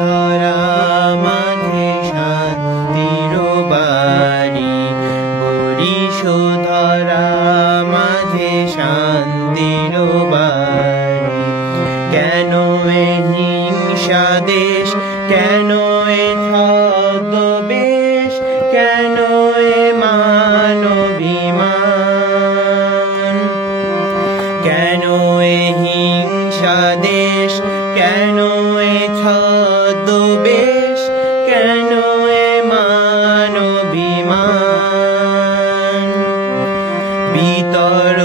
ধরা মাঝে শান্তির বাড়ি, বরিশ ধরা মাঝে শান্তির বাড়ি। কেন এ হিংসা দেশ, কেন এ ছদ্মবেশ, কেন এ মানবিমান? কেন এ হিংসা দেশ, কেন এ ছদ্মবেশ, কেন এ মানবিমান? বিতর